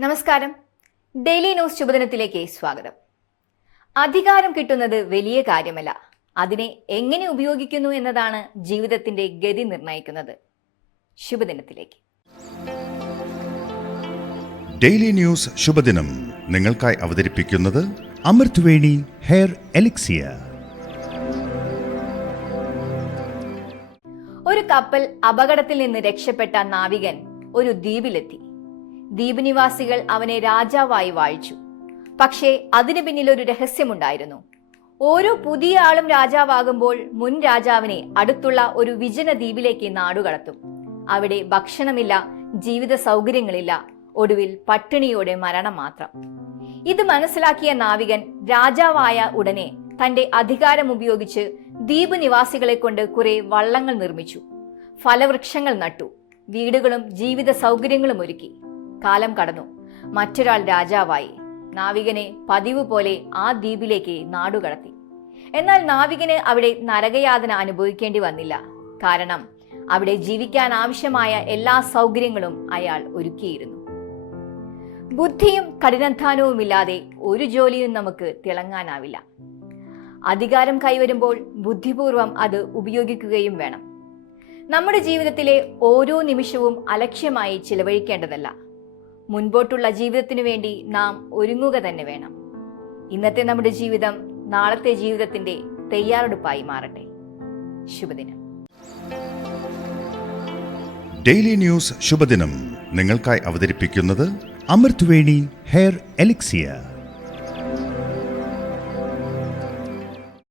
നമസ്കാരം. Daily news ശുഭദിനത്തിലേക്ക് സ്വാഗതം. അധികാരം കിട്ടുന്നത് വലിയ കാര്യമല്ല, അതിനെ എങ്ങനെ ഉപയോഗിക്കുന്നു എന്നതാണ് ജീവിതത്തിന്റെ ഗതി നിർണ്ണയിക്കുന്നത്. ശുഭദിനത്തിലേക്ക്. ഡെയിലി ന്യൂസ് ശുഭദിനം നിങ്ങൾക്കായി അവതരിപ്പിക്കുന്നത് അമൃത് വേണി ഹെയർ എലിക്സിയർ. ഒരു കപ്പൽ അപകടത്തിൽ നിന്ന് രക്ഷപ്പെട്ട നാവികൻ ഒരു ദ്വീപിലെത്തി. ദ്വീപ് നിവാസികൾ അവനെ രാജാവായി വാഴിച്ചു. പക്ഷേ അതിനു പിന്നിൽ ഒരു രഹസ്യമുണ്ടായിരുന്നു. ഓരോ പുതിയ ആളും രാജാവാകുമ്പോൾ മുൻ രാജാവിനെ അടുത്തുള്ള ഒരു വിജന ദ്വീപിലേക്ക് നാടുകടത്തും. അവിടെ ഭക്ഷണമില്ല, ജീവിത സൗകര്യങ്ങളില്ല, ഒടുവിൽ പട്ടിണിയോടെ മരണം മാത്രം. ഇത് മനസ്സിലാക്കിയ നാവികൻ രാജാവായ ഉടനെ തന്റെ അധികാരം ഉപയോഗിച്ച് ദ്വീപ് നിവാസികളെ കൊണ്ട് കുറെ വള്ളങ്ങൾ നിർമ്മിച്ചു, ഫലവൃക്ഷങ്ങൾ നട്ടു, വീടുകളും ജീവിത സൗകര്യങ്ങളും ഒരുക്കി. കാലം കടന്നു. മറ്റൊരാൾ രാജാവായി. നാവികനെ പതിവ് പോലെ ആ ദ്വീപിലേക്ക് നാടുകടത്തി. എന്നാൽ നാവികന് അവിടെ നരകയാതന അനുഭവിക്കേണ്ടി വന്നില്ല. കാരണം അവിടെ ജീവിക്കാൻ ആവശ്യമായ എല്ലാ സൗകര്യങ്ങളും അയാൾ ഒരുക്കിയിരുന്നു. ബുദ്ധിയും കഠിനാധ്വാനവുമില്ലാതെ ഒരു ജോലിയും നമുക്ക് തിളങ്ങാനാവില്ല. അധികാരം കൈവരുമ്പോൾ ബുദ്ധിപൂർവം അത് ഉപയോഗിക്കുകയും വേണം. നമ്മുടെ ജീവിതത്തിലെ ഓരോ നിമിഷവും അലക്ഷ്യമായി ചിലവഴിക്കേണ്ടതല്ല. മുൻപോട്ടുള്ള ജീവിതത്തിനു വേണ്ടി നാം ഒരുങ്ങുക തന്നെ വേണം. ഇന്നത്തെ നമ്മുടെ ജീവിതം നാളത്തെ ജീവിതത്തിന്റെ തയ്യാറെടുപ്പായി മാറട്ടെ. ശുഭദിനം. ഡെയിലി ന്യൂസ് ശുഭദിനം നിങ്ങൾക്കായി അവതരിപ്പിക്കുന്നത് അമൃത് വേണി ഹെയർ എലിക്സിയർ.